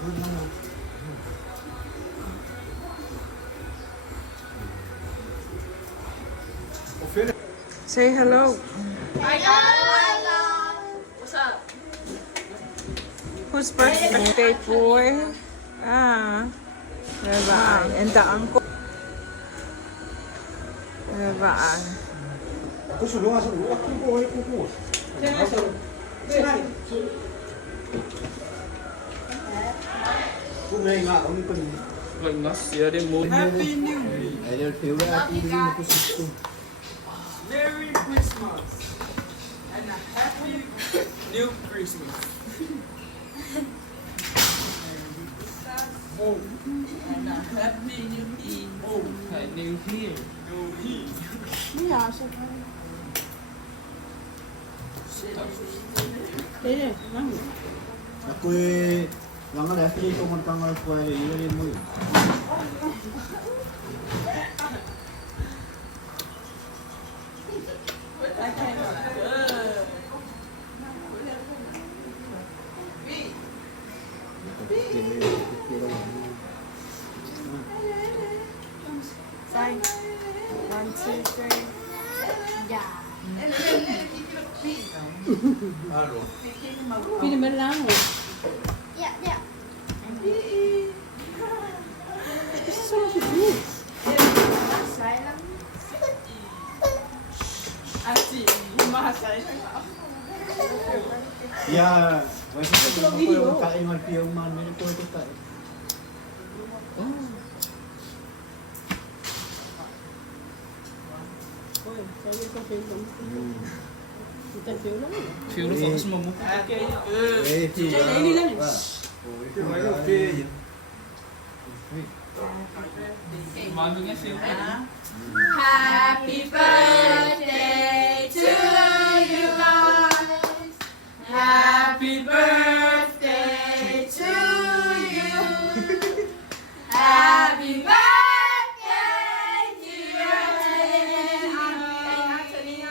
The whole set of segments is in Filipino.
Say hello. Hello. What's up? Whose birthday boy? Bye-bye. And the uncle. Bye-bye. Happy New Year. Merry Christmas. And a Happy New Christmas. Oh. And a Happy New Year. Oh. New Year. New Year. Ako'y mga lefty ko man kangal po ay yun mo. Fine. 1, 2, 3. Yeah. Pinaman lang. Yeah, yeah. Así, mahasay. Yeah, wala ko po yung kain man piyong man may po ito tayo. Sabi ko film. Kita film lang. Siguro focus mo mo. Okay. Hindi lang. Mano niya siya. Happy birthday to you guys. Happy birthday to you. Happy birthday, dear Anthony.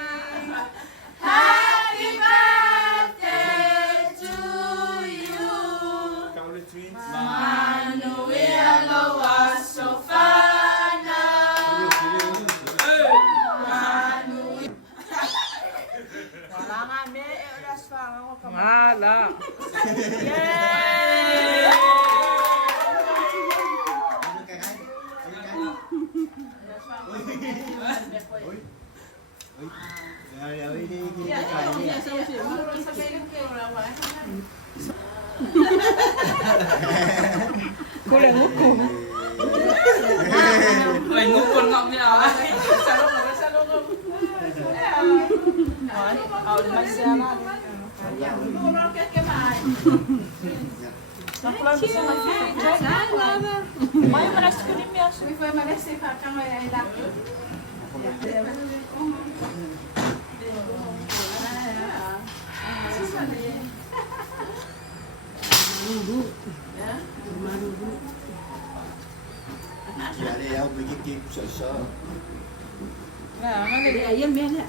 Happy birthday to you. Manuel was so fun. Mala. Yay! Kulang uko. May ngupon nga niya. Kaya ayaw bigit sa Ayan, meron.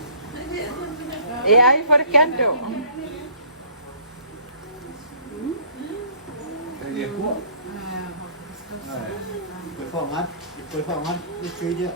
Yeah, for the candle. Performance, itu dia.